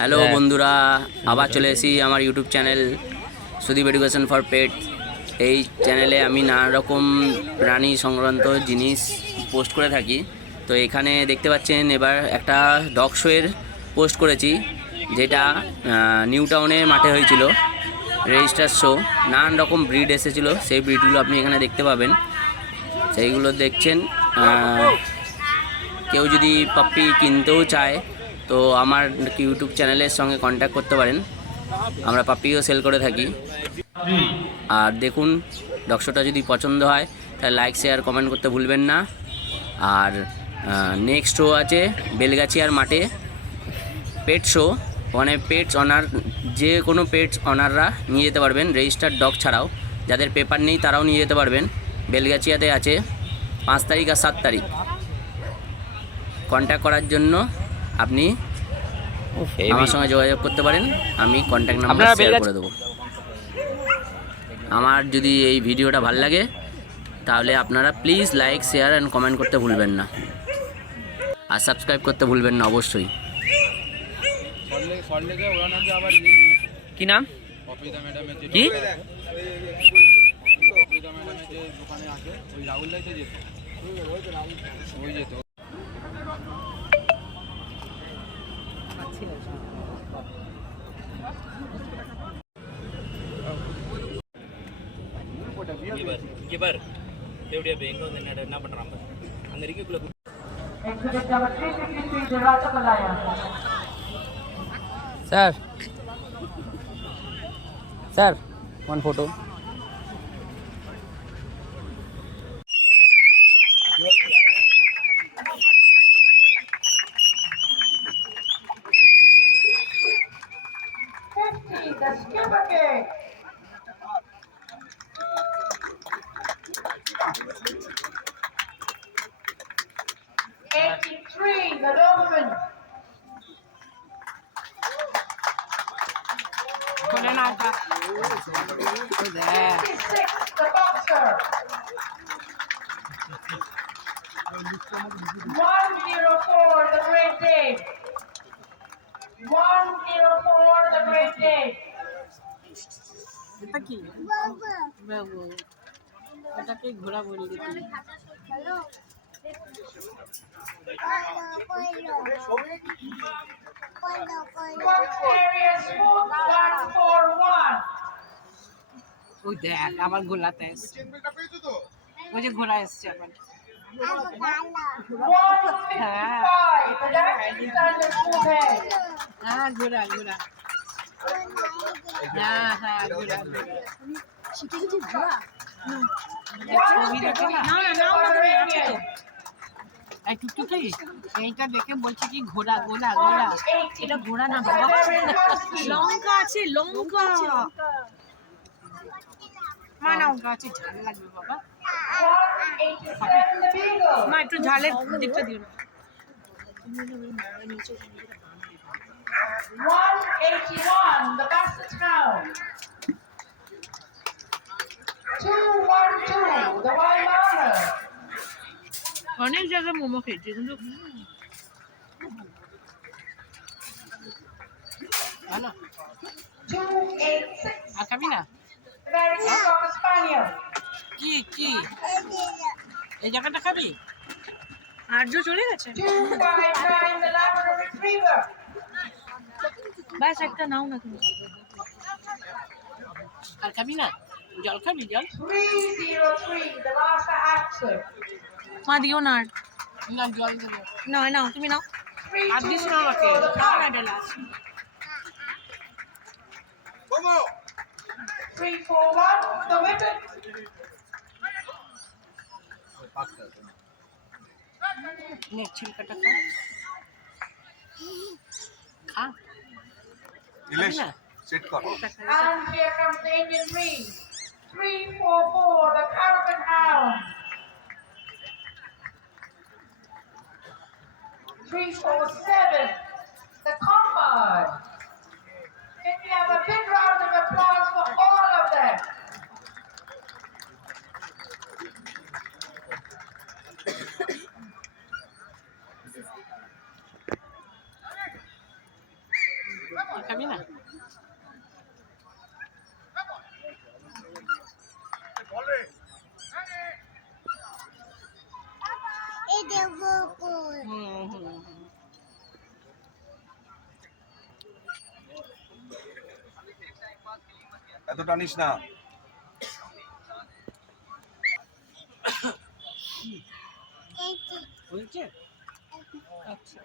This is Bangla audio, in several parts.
হ্যালো বন্ধুরা, আবার চলে এসেছি আমার YouTube channel Sudip education for pet. এই চ্যানেলে আমি নানা রকম প্রাণী সংক্রান্ত জিনিস পোস্ট করে থাকি। তো এখানে দেখতে পাচ্ছেন এবার একটা ডগ শোয়ের পোস্ট করেছি, যেটা নিউ টাউনের মাঠে হয়েছিল রেজিস্টার শো। নানান রকম ব্রিড এসেছিলো, সেই ব্রিডগুলো আপনি এখানে দেখতে পাবেন। সেইগুলো দেখছেন। কেউ যদি পাপ্পি কিনতেও চায় তো আমার ইউটিউব চ্যানেলের সঙ্গে কন্ট্যাক্ট করতে পারেন, আমরা পাপ্পিও সেল করে থাকি। আর দেখুন, ডগ শোটা যদি পছন্দ হয় তাহলে লাইক শেয়ার কমেন্ট করতে ভুলবেন না। আর নেক্সট শো আছে বেলগাছিয়ার মাঠে, পেট শো। ওখানে পেটস অনার, যে কোনো পেটস অনাররা নিয়ে যেতে পারবেন, রেজিস্টার্ড ডগ ছাড়াও। যাদের পেপার নেই তারাও নিয়ে যেতে পারবেন। বেলগাছিয়াতে আছে 5 তারিখ আর 7 তারিখ। কন্ট্যাক্ট করার জন্য আপনি আমার সঙ্গে যোগাযোগ করতে পারেন, আমি কন্ট্যাক্ট নাম্বার শেয়ার করে দেবো। আমার যদি এই ভিডিওটা ভালো লাগে তাহলে আপনারা please like share and comment করতে ভুলবেন না, আর সাবস্ক্রাইব করতে ভুলবেন না অবশ্যই। কি নাম কি? என்ன பண்றாங்க அங்க இருக்கக்குள்ள sir sir one photo. The skipper kick. The Doberman. 56, the Boxer. 104, the Great Dane. 104, the Great Dane. এটা কি বাবু, এটাকে ঘোড়া বলি দেখি। ওই দেখ আবার ঘোড়াতে এসছে, ওই যে ঘোড়া এসছে আবার। হ্যাঁ ঘোড়া ঘোড়া, হ্যাঁ হ্যাঁ ঘোড়া ঘোড়া। এইটা দেখে বলছি কি ঘোড়া ঘোড়া ঘোড়া, এটা ঘোড়া না বাবা, লঙ্কা আছে লঙ্কা, মা লঙ্কা আছে, ঝাল লাগবে বাবা, মা একটু ঝালের দিকটা দিও না। 181, the Basset Hound. 212, the Weimar. অনেক জায়গায় মোমো খেয়েছি কিন্তু ভালো। 286, আর খাবি না very strong Spaniel. কি কি এই জায়গাটা খাবি? আর্য চলে গেছে। 259, the Labrador Retriever. ব্যাস একটা নাও না তুমি, আর খাবি না? জল খাবি জল? 303, the Lhasa Apso. মা দিও না আর, না জল দেবো না, নাও তুমি নাও, আর দিস না আমাকে, 320, the খাও না Pug. ডেলাস। 341, the Whippet. নে ছিলকাটা খা, খা ইলিশ না সেট কর। And here comes the Indian breed. 344, the Caravan Hound. 347, the Combine. Can we have a big round of applause for all of them? খাবি না? এত টানিস না। বলছে আচ্ছা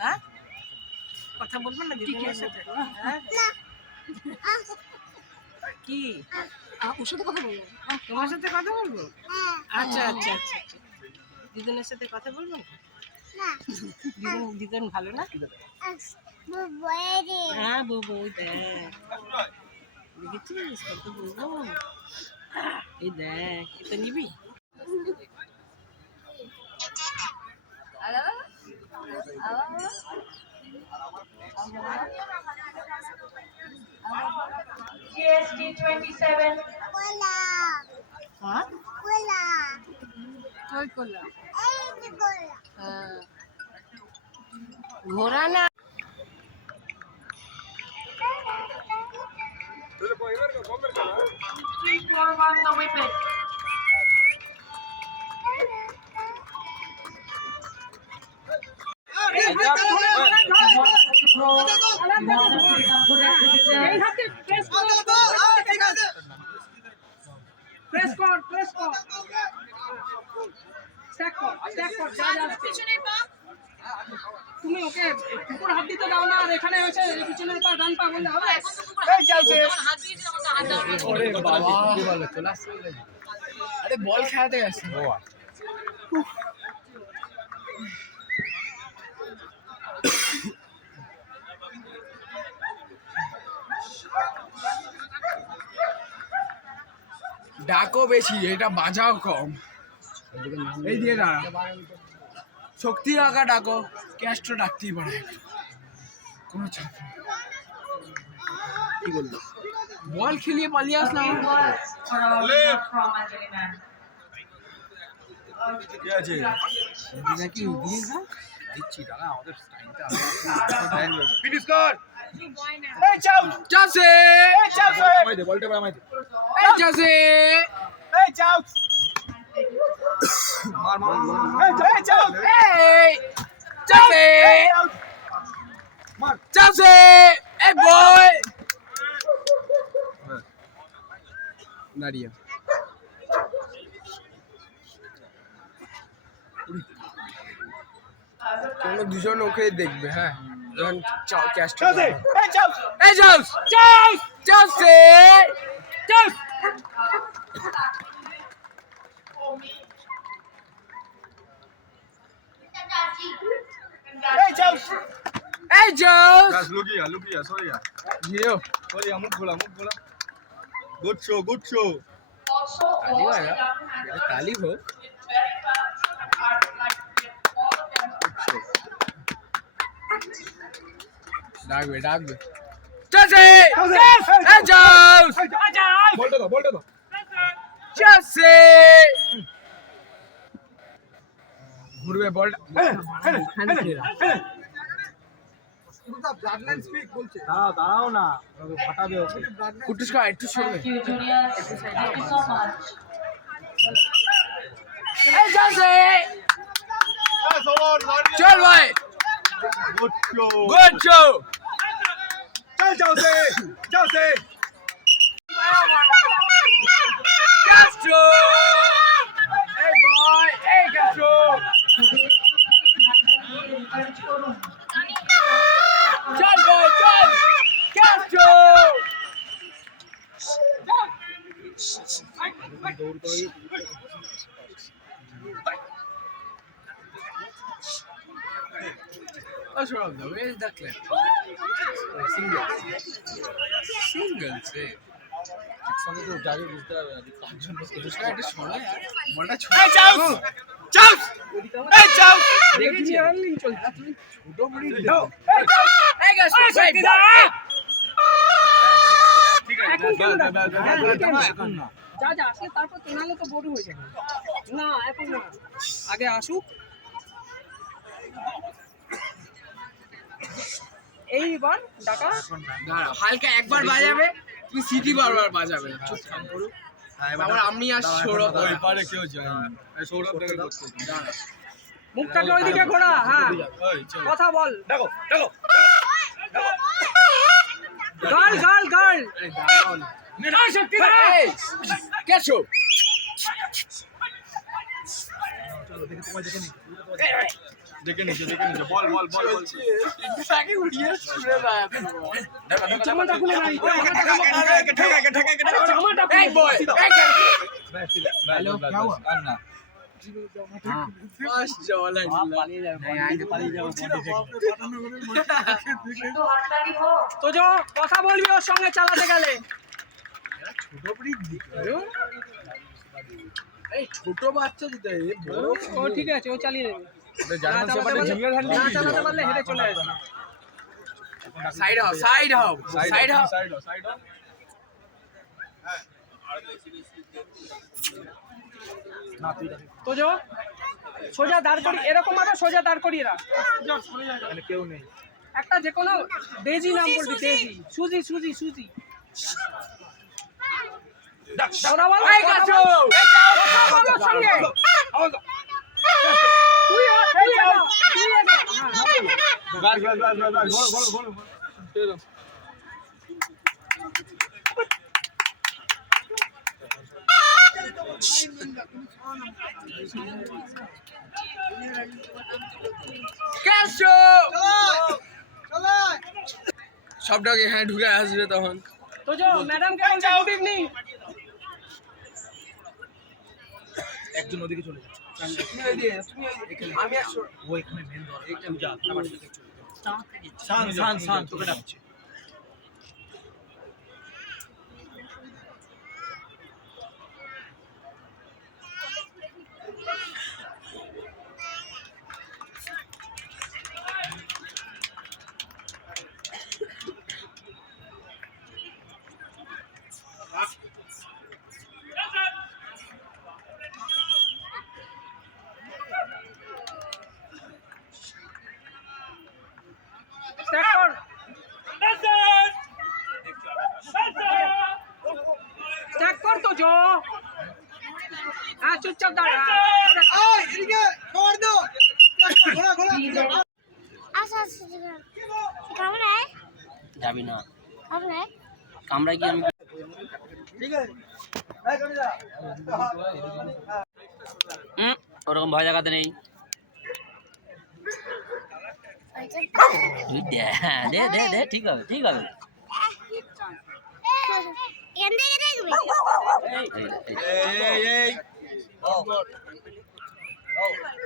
হ্যাঁ কথা বলবেন না দিদির সাথে? হ্যাঁ কি ওর সাথে কথা বলবো? তোমার সাথে কথা বলবো? আচ্ছা আচ্ছা আচ্ছা আচ্ছা দিদুনের সাথে কথা বলবো না? দিদুন ভালো না? হ্যাঁ বউ দেখ দেখেছিস কত বউ, এই দেখ এটা নিবি? GST 27. হ্যাঁ কই করলা? ঘোড়া না Please form on the wicket. তুমি ওকে কুকুর হাত দিতে দাও না, আর এখানে হয়েছে পিছনের পা ডান পা বললে হবে? আরে বল খেলাতে গেছে। ডাকো বেশি, এটা বাজাও কম। এই দিয়ে দাঁড়া, শক্তি আগা ডাকো, ক্যাশটা ডাকতেই পারে, কোনো চাপ নেই। কি বললো? বল খেলিয়ে পালিয়ে আসলাম। From Angelina. কি আছে? নাকি দিচ্ছি দাদা, আমাদের স্টাইলটা ফিনিশ কর। এই চাষে আমায় দে, বলটা আমায় দে। এই চাষে এই চাও। মার মার মার। এই চাও। এই চাষে মার। চাষে এই বয় দাঁড়িয়ে তোমরা দুজন ওকে দেখবে। হ্যাঁ যখন ক্যাশটা এই চাও। এই চাষ চাষ চাষে চাষ এই চাও। এই চাষ গাছ লুকিয়া, সরিয়া। জিও সরিয়া, মুখ খোলা, মুখ খোলা। Good show, good show. Also, ताली all वाला? young and ताली हो it's very fast. I would like to give all of them a डाक बे चाचे ए जाओ বলটা দাও। चाचे ঘুরবে বলটা দাঁড়াও না, ফাটাবে ওকে। কুটুস কা একটু সরবে Thank you, juniors. Thank you so much. ए चाचे चल भाई গুড শো। गुड शो চল চাওসে, চাওসে। Castro hey boy hey Castro चल boy चल Castro Oh, Shraddha, where is the clip? Single, say. उसका एड्रेस छोड़ो यार, बड़ा छोड़ो। ए चाउस, चाउस, ए चाउस। देखिए अर्निंग चलता है। छोटो बड़ी दो। ए गाइस, এখন কেন যা যা আসলে তারপর তো নাহলে তো বোরিং হয়ে যাবে না এখন না আগে আসুক এইবার ডাকা দাঁড়া, হালকা একবার বাজাবে, তুমি সিটি বারবার বাজাবে। চুপ থাম করো। তারপর আমি আর সৌরভ ওই পারে কেউ যায় না। এই সৌরভ থেকে করতে দাঁড়া। মুখটাকে ওইদিকে ঘোরা হ্যাঁ ওই চল কথা বল দেখো দেখো গার্ল গার্ল গার্ল এই দাঁড়াও না। এই, কেছো? দেখে নিচে বল বল বল বল তাকে উড়িয়ে ছুড়ে দাও। জামাটা খুলে নাই জামাটা এই বয়, এই हेलो क्या हुआ अन्ना ফার্স্ট জল আইলা। तो हड़ताली हो তো যো কথা বলবি ওর সঙ্গে চালাতে গেলে এই ছোট বাচ্চা দিতে বড় ও ঠিক আছে ও চালিয়ে নেবে জার্মান শেফার্ডের জিঙ্গল হ্যান্ডেল না চালাতে পারলে হেঁটে চলে আসবে সাইড হও, সাইড হও, সাইড হও। সাইড তো যো সোজা দাঁড় করি এরকম ভাবে সোজা দাঁড় করিয়ে রাখ কেউ নেই একটা যে কোনো ডেজি নাম বলবি ডেজি সুজি সুজি সুজি কথা বল এই কাছো, কথা বল ওর সঙ্গে তুই এই যাও তুই এই যা। বাস গোল কেছো? সবটাকে এখানে ঢুকে আসবে তখন। তো যো ম্যাডাম কে বলছে গুড ইভিনিং একজন ওদিকে চলে যাচ্ছে আমি আর ও এখানে মেন ধর একটু যা আমার দিকে চলে যা শান তোকে ডাকছে স্টার্ট কর স্টার্ট কর তো যো হ্যাঁ চুপচাপ দাঁড়া আচ্ছা আচ্ছা কামড়ায় যাবি না কামড়ায় কামড়ায় কি আমি ওরকম ভয় দেখাতে নেই তুই দে দে দে দে ঠিক হবে ঠিক হবে এখান থেকে দেখবি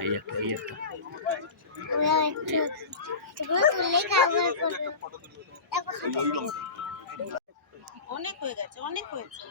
এই এই একটা এই একটা ওরা একটু তুললেই কামড় করবে অনেক হয়ে গেছে অনেক হয়েছে